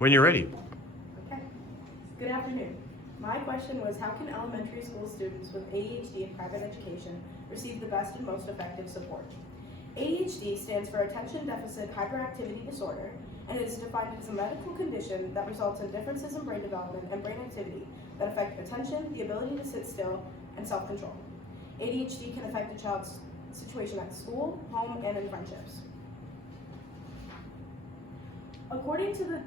When you're ready. Okay. Good afternoon. My question was, how can elementary school students with ADHD in private education receive the best and most effective support? ADHD stands for Attention Deficit Hyperactivity Disorder, and it is defined as a medical condition that results in differences in brain development and brain activity that affect attention, the ability to sit still, and self-control. ADHD can affect a child's situation at school, home, and in friendships. According to the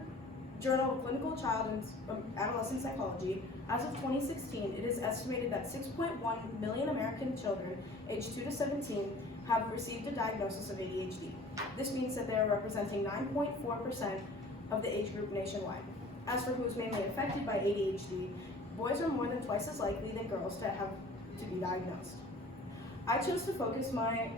Journal of Clinical Child and Adolescent Psychology, as of 2016, it is estimated that 6.1 million American children aged 2 to 17 have received a diagnosis of ADHD. This means that they are representing 9.4% of the age group nationwide. As for who is mainly affected by ADHD, boys are more than twice as likely than girls to be diagnosed. I chose to focus my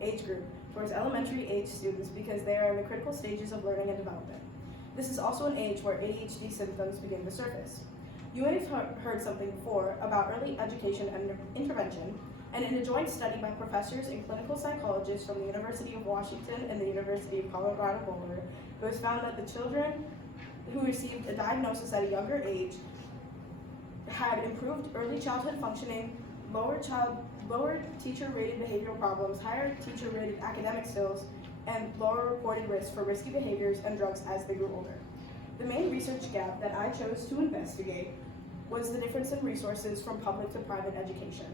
age group towards elementary age students because they are in the critical stages of learning and development. This is also an age where ADHD symptoms begin to surface. You may have heard something before about early education and intervention, and in a joint study by professors and clinical psychologists from the University of Washington and the University of Colorado Boulder, it was found that the children who received a diagnosis at a younger age had improved early childhood functioning, lower teacher-rated behavioral problems, higher teacher-rated academic skills, and lower reported risk for risky behaviors and drugs as they grew older. The main research gap that I chose to investigate was the difference in resources from public to private education.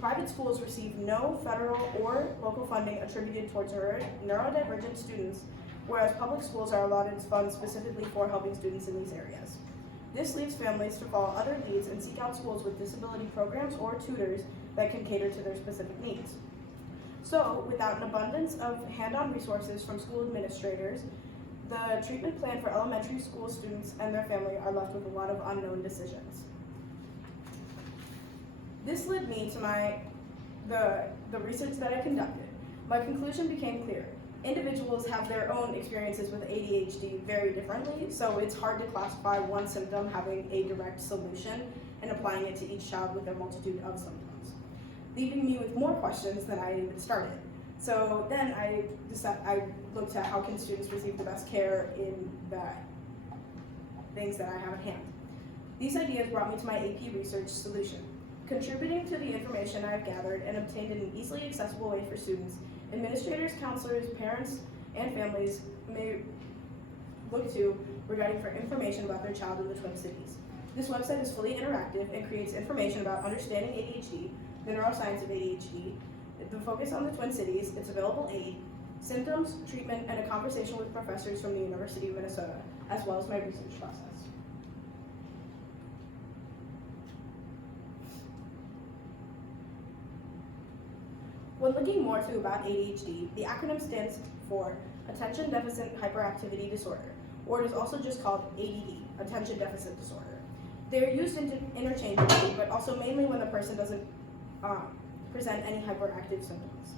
Private schools receive no federal or local funding attributed towards neurodivergent students, whereas public schools are allotted funds specifically for helping students in these areas. This leaves families to follow other leads and seek out schools with disability programs or tutors that can cater to their specific needs. So, without an abundance of hand-on resources from school administrators, the treatment plan for elementary school students and their family are left with a lot of unknown decisions. This led me to the research that I conducted. My conclusion became clear. Individuals have their own experiences with ADHD very differently, so it's hard to classify one symptom having a direct solution and applying it to each child with their multitude of symptoms, leaving me with more questions than I even started. So then I looked at how can students receive the best care in the things that I have at hand. These ideas brought me to my AP research solution. Contributing to the information I have gathered and obtained in an easily accessible way for students, administrators, counselors, parents, and families may look to regarding for information about their child in the Twin Cities. This website is fully interactive and creates information about understanding ADHD, the neuroscience of ADHD, the focus on the Twin Cities, its available aid, symptoms, treatment, and a conversation with professors from the University of Minnesota, as well as my research process. When looking more about ADHD, the acronym stands for Attention Deficit Hyperactivity Disorder, or it is also just called ADD, Attention Deficit Disorder. They are used interchangeably, but also mainly when the person doesn't present any hyperactive symptoms.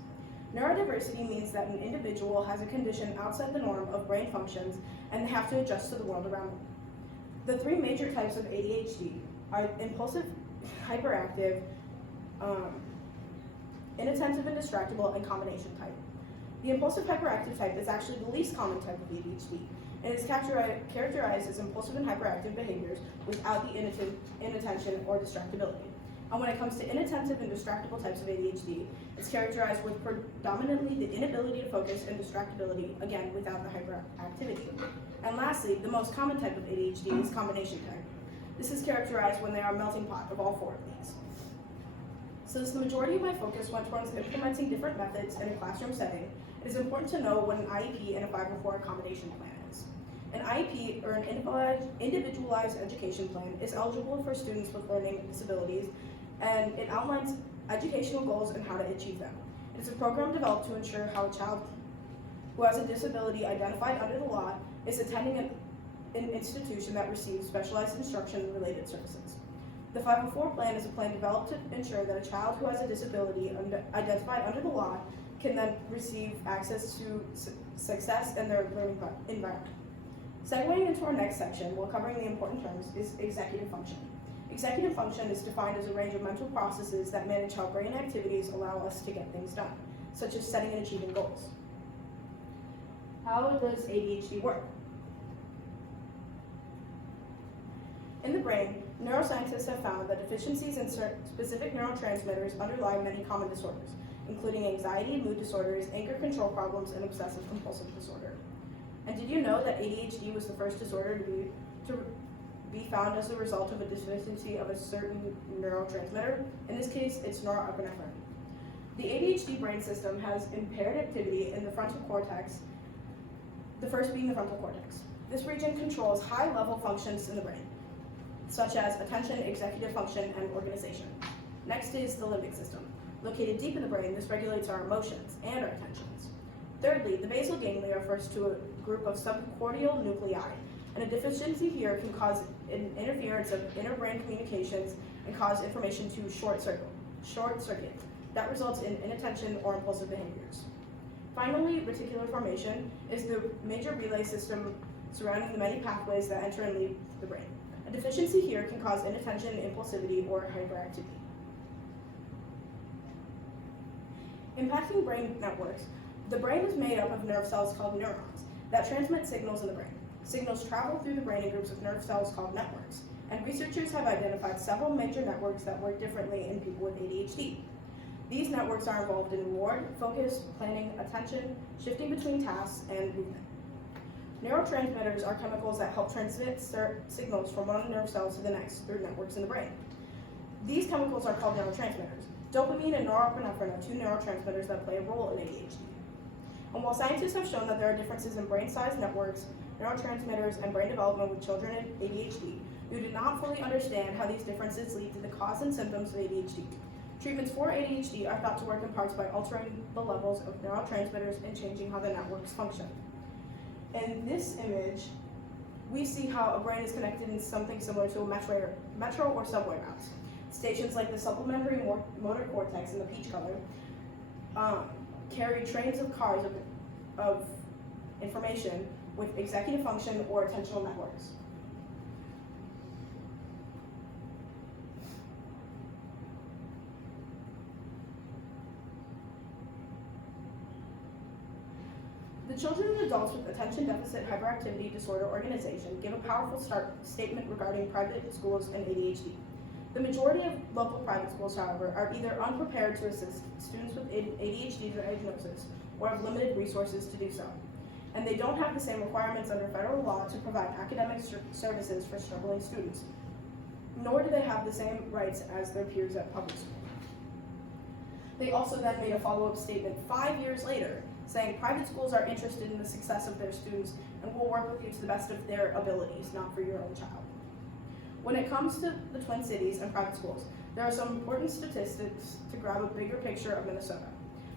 Neurodiversity means that an individual has a condition outside the norm of brain functions and they have to adjust to the world around them. The three major types of ADHD are impulsive, hyperactive, inattentive and distractible, and combination type. The impulsive hyperactive type is actually the least common type of ADHD, and is characterized as impulsive and hyperactive behaviors without the inattention or distractibility. And when it comes to inattentive and distractible types of ADHD, it's characterized with predominantly the inability to focus and distractibility, again, without the hyperactivity. And lastly, the most common type of ADHD is combination type. This is characterized when they are a melting pot of all four of these. Since the majority of my focus went towards implementing different methods in a classroom setting, it is important to know what an IEP and a 504 accommodation plan is. An IEP, or an individualized education plan, is eligible for students with learning disabilities, and it outlines educational goals and how to achieve them. It is a program developed to ensure how a child who has a disability identified under the law is attending an institution that receives specialized instruction and related services. The 504 plan is a plan developed to ensure that a child who has a disability identified under the law can then receive access to success in their learning environment. Segueing into our next section, while covering the important terms, is executive function. Executive function is defined as a range of mental processes that manage how brain activities allow us to get things done, such as setting and achieving goals. How does ADHD work? In the brain, neuroscientists have found that deficiencies in specific neurotransmitters underlie many common disorders, including anxiety, mood disorders, anger control problems, and obsessive compulsive disorder. And did you know that ADHD was the first disorder to be found as a result of a deficiency of a certain neurotransmitter? In this case, it's norepinephrine. The ADHD brain system has impaired activity in the frontal cortex, the first being the frontal cortex. This region controls high-level functions in the brain, such as attention, executive function, and organization. Next is the limbic system. Located deep in the brain, this regulates our emotions and our attentions. Thirdly, the basal ganglia refers to a group of subcortical nuclei, and a deficiency here can cause an interference of inner brain communications and cause information to short circuit. That results in inattention or impulsive behaviors. Finally, reticular formation is the major relay system surrounding the many pathways that enter and leave the brain. A deficiency here can cause inattention, impulsivity, or hyperactivity. Impacting brain networks, the brain is made up of nerve cells called neurons that transmit signals in the brain. Signals travel through the brain in groups of nerve cells called networks, and researchers have identified several major networks that work differently in people with ADHD. These networks are involved in reward, focus, planning, attention, shifting between tasks, and movement. Neurotransmitters are chemicals that help transmit signals from one nerve cell to the next through networks in the brain. These chemicals are called neurotransmitters. Dopamine and norepinephrine are two neurotransmitters that play a role in ADHD. And while scientists have shown that there are differences in brain size networks, neurotransmitters, and brain development with children in ADHD, we do not fully understand how these differences lead to the cause and symptoms of ADHD. Treatments for ADHD are thought to work in parts by altering the levels of neurotransmitters and changing how the networks function. In this image, we see how a brain is connected in something similar to a metro or subway routes. Stations like the supplementary motor cortex in the peach color carry trains of cars of information with executive function or attentional networks. The Children and Adults with Attention Deficit Hyperactivity Disorder organization give a powerful statement regarding private schools and ADHD. The majority of local private schools, however, are either unprepared to assist students with ADHD diagnosis or have limited resources to do so. And they don't have the same requirements under federal law to provide academic services for struggling students, nor do they have the same rights as their peers at public school. They also then made a follow-up statement 5 years later saying private schools are interested in the success of their students and will work with you to the best of their abilities, not for your own child. When it comes to the Twin Cities and private schools, there are some important statistics to grab a bigger picture of Minnesota.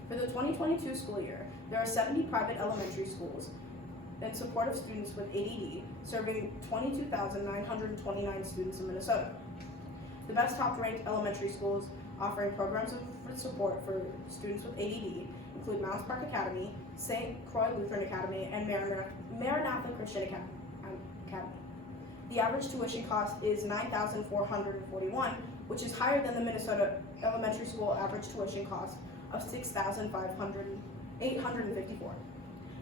For the 2022 school year, there are 70 private elementary schools in support of students with ADD, serving 22,929 students in Minnesota. The best top-ranked elementary schools offering programs of support for students with ADD include Mounds Park Academy, St. Croix Lutheran Academy, and Maranatha Christian Academy. The average tuition cost is $9,441, which is higher than the Minnesota elementary school average tuition cost of $6,854.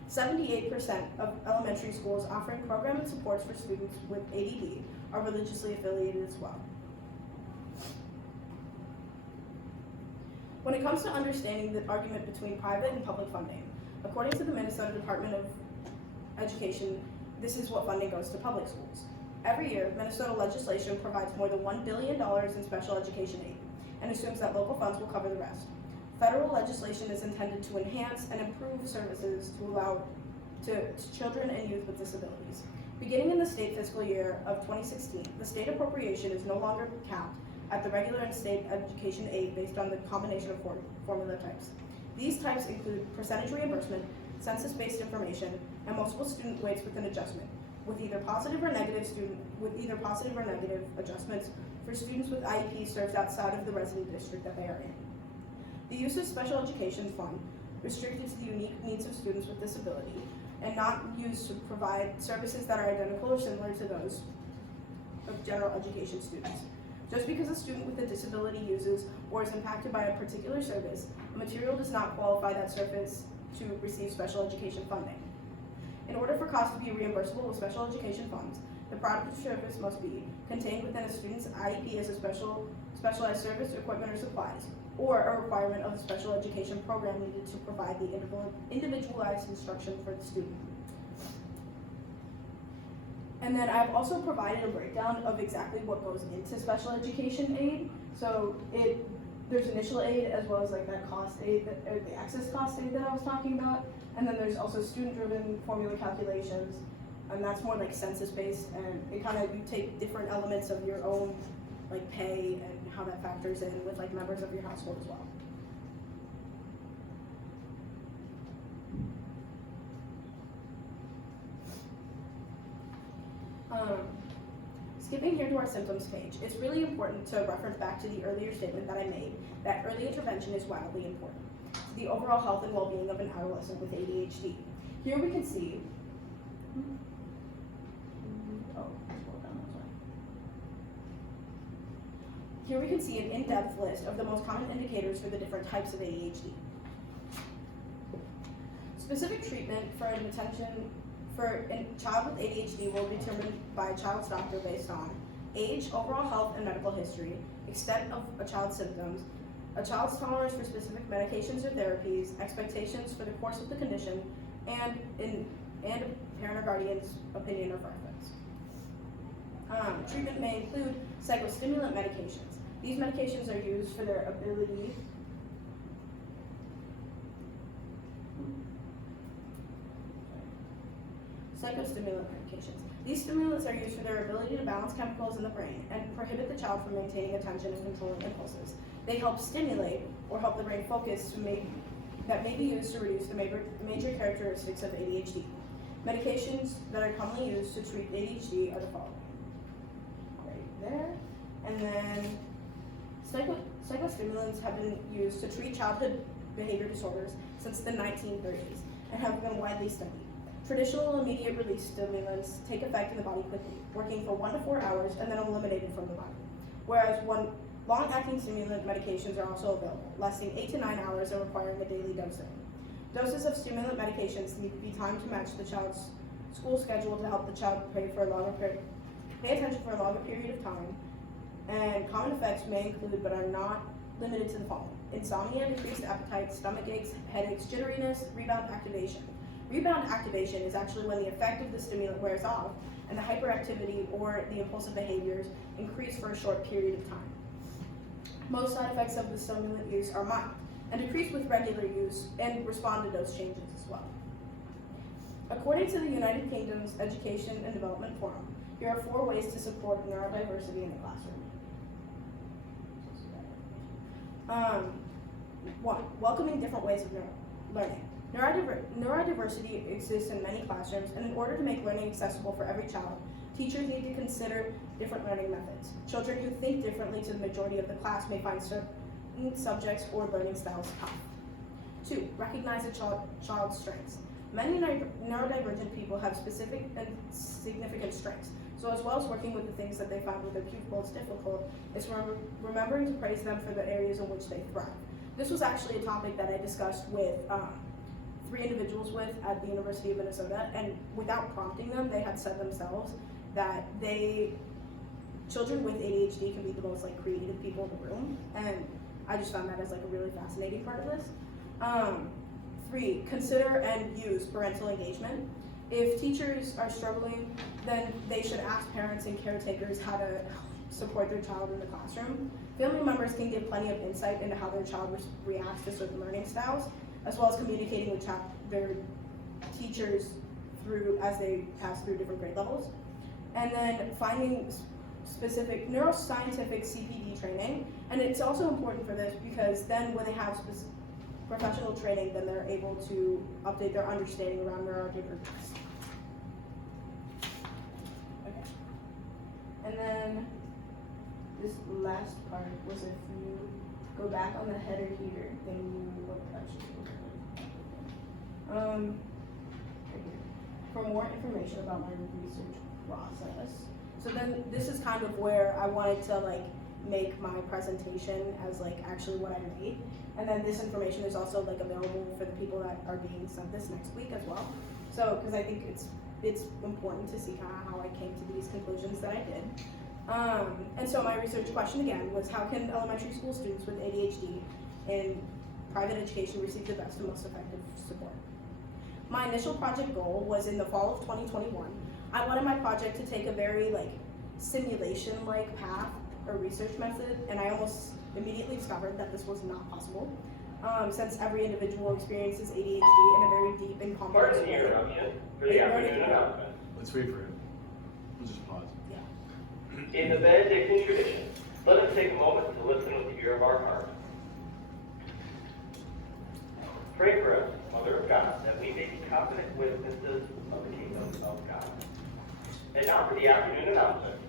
78% of elementary schools offering program and supports for students with ADD are religiously affiliated as well. When it comes to understanding the argument between private and public funding, according to the Minnesota Department of Education, this is what funding goes to public schools. Every year, Minnesota legislation provides more than $1 billion in special education aid and assumes that local funds will cover the rest. Federal legislation is intended to enhance and improve services to allow to children and youth with disabilities. Beginning in the state fiscal year of 2016, the state appropriation is no longer capped at the regular and state education aid based on the combination of formula types. These types include percentage reimbursement, census-based information, and multiple student weights with an adjustment, with either positive or negative adjustments for students with IEP served outside of the resident district that they are in. The use of special education fund restricted to the unique needs of students with disability and not used to provide services that are identical or similar to those of general education students. Just because a student with a disability uses or is impacted by a particular service, a material does not qualify that service to receive special education funding. In order for costs to be reimbursable with special education funds, the product or service must be contained within a student's IEP as a specialized service, equipment, or supplies, or a requirement of the special education program needed to provide the individualized instruction for the student. And then I've also provided a breakdown of exactly what goes into special education aid. So there's initial aid as well as like that cost aid, or the excess cost aid that I was talking about. And then there's also student-driven formula calculations, and that's more like census-based, and it kind of, you take different elements of your own like pay and how that factors in with like members of your household as well. Skipping here to our symptoms page, it's really important to reference back to the earlier statement that I made, that early intervention is wildly important to the overall health and well-being of an adolescent with ADHD. Here we can see, Here we can see an in-depth list of the most common indicators for the different types of ADHD. Specific treatment for a child with ADHD will be determined by a child's doctor based on age, overall health and medical history, extent of a child's symptoms, a child's tolerance for specific medications or therapies, expectations for the course of the condition, and a parent or guardian's opinion or preference. Treatment may include psychostimulant medications. These medications are used for their ability psychostimulant medications. These stimulants are used for their ability to balance chemicals in the brain and prohibit the child from maintaining attention and controlling impulses. They help stimulate or help the brain focus that may be used to reduce the major characteristics of ADHD. Medications that are commonly used to treat ADHD are the following. Right there. And then psychostimulants have been used to treat childhood behavior disorders since the 1930s and have been widely studied. Traditional immediate release stimulants take effect in the body quickly, working for 1 to 4 hours and then eliminated from the body. Whereas long-acting stimulant medications are also available, lasting 8 to 9 hours and requiring a daily dosing. Doses of stimulant medications need to be timed to match the child's school schedule to help the child pay attention for a longer period of time. And common effects may include, but are not limited to, the following: insomnia, decreased appetite, stomach aches, headaches, jitteriness, rebound activation. Rebound activation is actually when the effect of the stimulant wears off and the hyperactivity or the impulsive behaviors increase for a short period of time. Most side effects of the stimulant use are mild and decrease with regular use and respond to dose changes as well. According to the United Kingdom's Education and Development Forum, here are 4 ways to support neurodiversity in the classroom. 1. Welcoming different ways of learning. Neurodiversity exists in many classrooms, and in order to make learning accessible for every child, teachers need to consider different learning methods. Children who think differently to the majority of the class may find certain subjects or learning styles tough. 2. Recognize a child's strengths. Many neurodivergent people have specific and significant strengths, so as well as working with the things that they find with their pupils difficult, is remembering to praise them for the areas in which they thrive. This was actually a topic that I discussed with 3 individuals at the University of Minnesota, and without prompting them, they had said themselves that children with ADHD can be the most creative people in the room, and I just found that as a really fascinating part of this. 3, consider and use parental engagement. If teachers are struggling, then they should ask parents and caretakers how to support their child in the classroom. Family members can give plenty of insight into how their child reacts to certain learning styles, as well as communicating with their teachers as they pass through different grade levels. And then finding specific neuroscientific CPD training, and it's also important for this because then when they have professional training, then they're able to update their understanding around neurodivergence. Okay. And then this last part was if you go back on the header here, then you look actually. Right here. For more information about my research process. So then this is kind of where I wanted to make my presentation as actually what I made. And then this information is also available for the people that are being sent this next week as well. So, because I think it's important to see kind of how I came to these conclusions that I did. And so my research question again was, how can elementary school students with ADHD in private education receive the best and most effective support? My initial project goal was in the fall of 2021. I wanted my project to take a very simulation-like path or research method, and I almost immediately discovered that this was not possible, since every individual experiences ADHD in a very deep and complex way. Pardon the interruption for the afternoon announcement. Let's wait for him. We'll just pause. Yeah. In the Benedictine tradition, let us take a moment to listen with the ear of our heart. Pray for us, Mother of God, that we may be confident witnesses of the kingdom of God. And now for the afternoon announcement.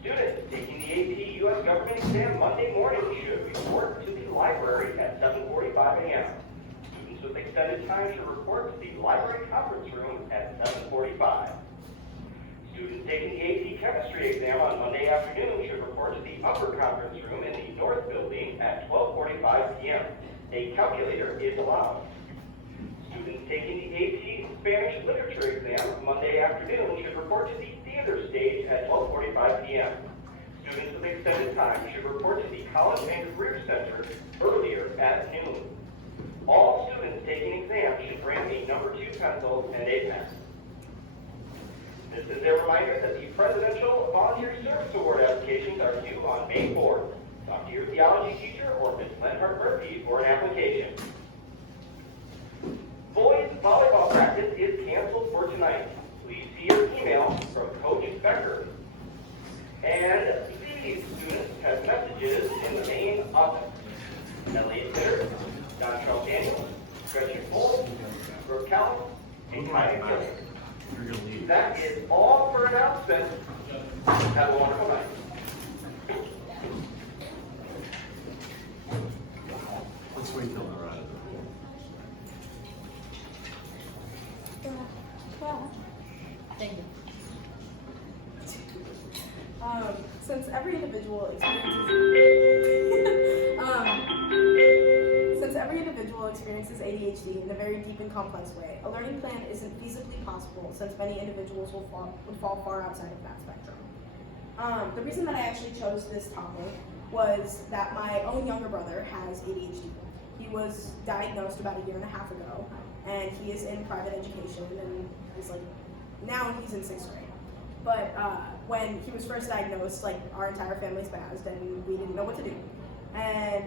Students taking the AP U.S. government exam Monday morning should report to the library at 7:45 a.m. Students with extended time should report to the library conference room at 7:45. Students taking the AP chemistry exam on Monday afternoon should report to the upper conference room in the north building at 12:45 p.m. A calculator is allowed. Students taking the AP Spanish literature exam Monday afternoon should report to the theater stage at 12:45 p.m. Students with extended time should report to the College and Career Center earlier at noon. All students taking exams should bring a number 2 pencil and a pen. This is a reminder that the Presidential Volunteer Service Award applications are due on May 4th. Talk to your theology teacher or Ms. Lenhart Murphy for an application. Boys volleyball practice is canceled for tonight. Please see your email from Coach Becker. And these students have messages in the main office. Elliot Bitter, Don Charles Daniels, Gretchen Cole, Brooke Kelly, and Kaya Gilliam. You're going to leave. That is all for announcements. Have a wonderful night. Let's wait till they're out of Thank you. Since every individual experiences ADHD in a very deep and complex way, a learning plan isn't feasibly possible since many individuals would fall far outside of that spectrum. The reason that I actually chose this topic was that my own younger brother has ADHD. He was diagnosed about 1.5 years ago, and he is in private education, and now he's in 6th grade. But when he was first diagnosed, our entire family spazzed, and we didn't know what to do. And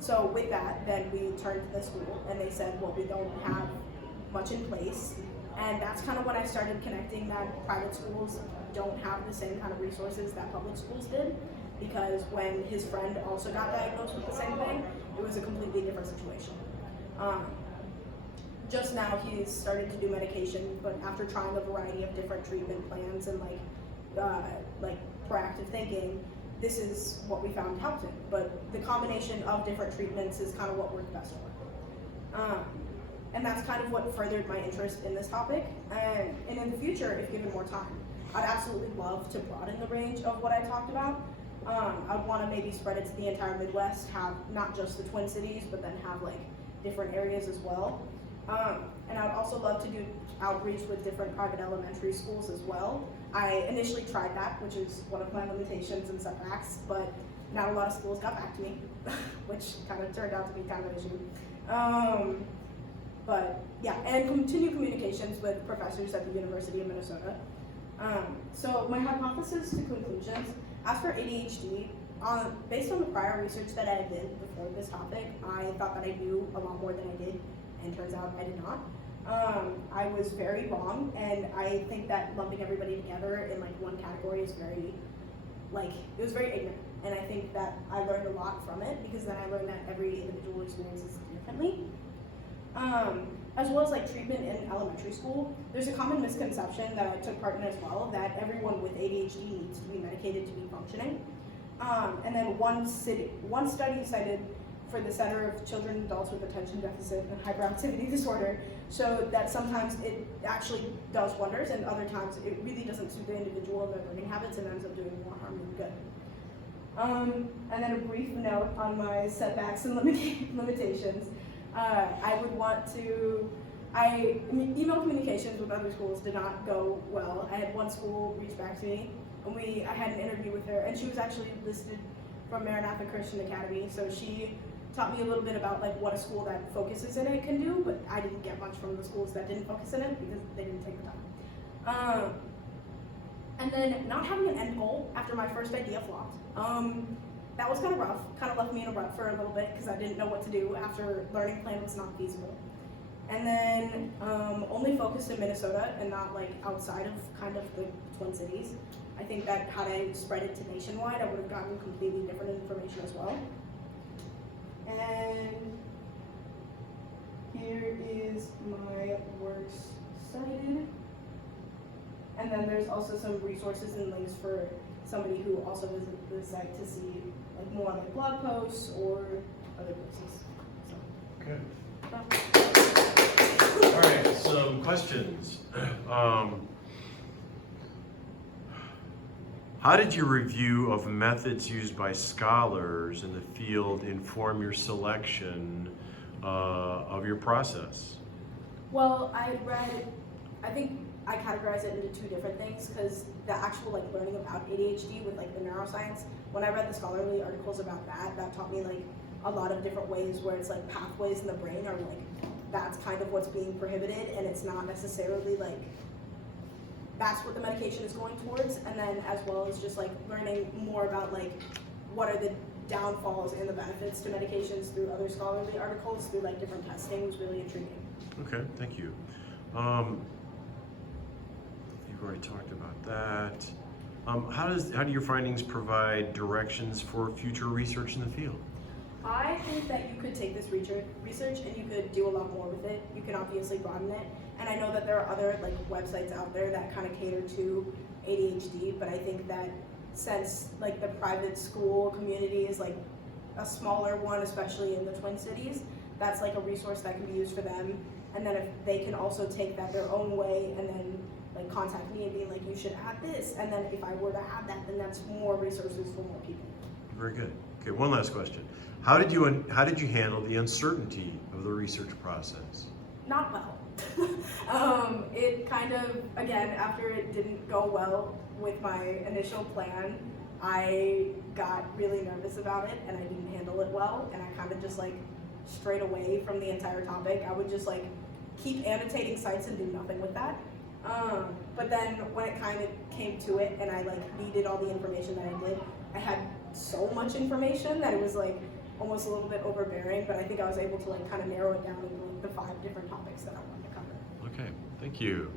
so with that, then we turned to the school, and they said, well, we don't have much in place. And that's kind of when I started connecting that private schools don't have the same kind of resources that public schools did, because when his friend also got diagnosed with the same thing, it was a completely different situation. Just now he's started to do medication, but after trying a variety of different treatment plans and proactive thinking, this is what we found helped him. But the combination of different treatments is kind of what worked best for him. And that's kind of what furthered my interest in this topic. And in the future, if given more time, I'd absolutely love to broaden the range of what I talked about. I'd want to maybe spread it to the entire Midwest, have not just the Twin Cities, but then have different areas as well. And I'd also love to do outreach with different private elementary schools as well. I initially tried that, which is one of my limitations and setbacks, but not a lot of schools got back to me, which kind of turned out to be kind of an issue. But yeah, and continue communications with professors at the University of Minnesota. So my hypothesis to conclusions, as for ADHD, based on the prior research that I did before this topic, I thought that I knew a lot more than I did, and turns out I did not. I was very wrong, and I think that lumping everybody together in one category is very, it was very ignorant. And I think that I learned a lot from it, because then I learned that every individual experiences differently. As well as treatment in elementary school, there's a common misconception that I took part in as well, that everyone with ADHD needs to be medicated to be functioning. And then one study cited for the Center of Children and Adults with Attention Deficit and Hyperactivity Disorder showed that sometimes it actually does wonders, and other times it really doesn't suit the individual and their learning habits and ends up doing more harm than good. And then a brief note on my setbacks and limitations. I would want to email communications with other schools did not go well. I had one school reach back to me, and I had an interview with her, and she was actually listed from Maranatha Christian Academy, so she taught me a little bit about like what a school that focuses in it can do, but I didn't get much from the schools that didn't focus in it because they didn't take the time. And then not having an end goal after my first idea flopped. That was kind of rough, kind of left me in a rut for a little bit because I didn't know what to do after learning plan was not feasible. And then only focused in Minnesota and not like outside of kind of the Twin Cities. I think that had I spread it to nationwide, I would have gotten completely different information as well. And here is my works cited. And then there's also some resources and links for somebody who also visits the site to see like more like blog posts or other places. So. Good. All right, some questions. How did your review of methods used by scholars in the field inform your selection of your process? Well, I think I categorize it into two different things because the actual like learning about ADHD with like the neuroscience, when I read the scholarly articles about that taught me like a lot of different ways where it's like pathways in the brain are like, that's kind of what's being prohibited and it's not necessarily like, that's what the medication is going towards. And then as well as just like learning more about like, what are the downfalls and the benefits to medications through other scholarly articles through like different testing was really intriguing. Okay, thank you. You've already talked about that. How do your findings provide directions for future research in the field? I think that you could take this research and you could do a lot more with it. You can obviously broaden it. And I know that there are other like websites out there that kind of cater to ADHD, but I think that since like the private school community is like a smaller one, especially in the Twin Cities, that's like a resource that can be used for them. And then if they can also take that their own way and then like contact me and be like, you should add this. And then if I were to add that, then that's more resources for more people. Very good. Okay, one last question. How did you handle the uncertainty of the research process? Not well. It kind of, again, after it didn't go well with my initial plan, I got really nervous about it and I didn't handle it well. And I kind of just like strayed away from the entire topic. I would just like keep annotating sites and do nothing with that. But then when it kind of came to it and I like needed all the information that I did, I had so much information that it was like almost a little bit overbearing, but I think I was able to like kind of narrow it down into like the 5 different topics that I wanted to cover. Okay, thank you.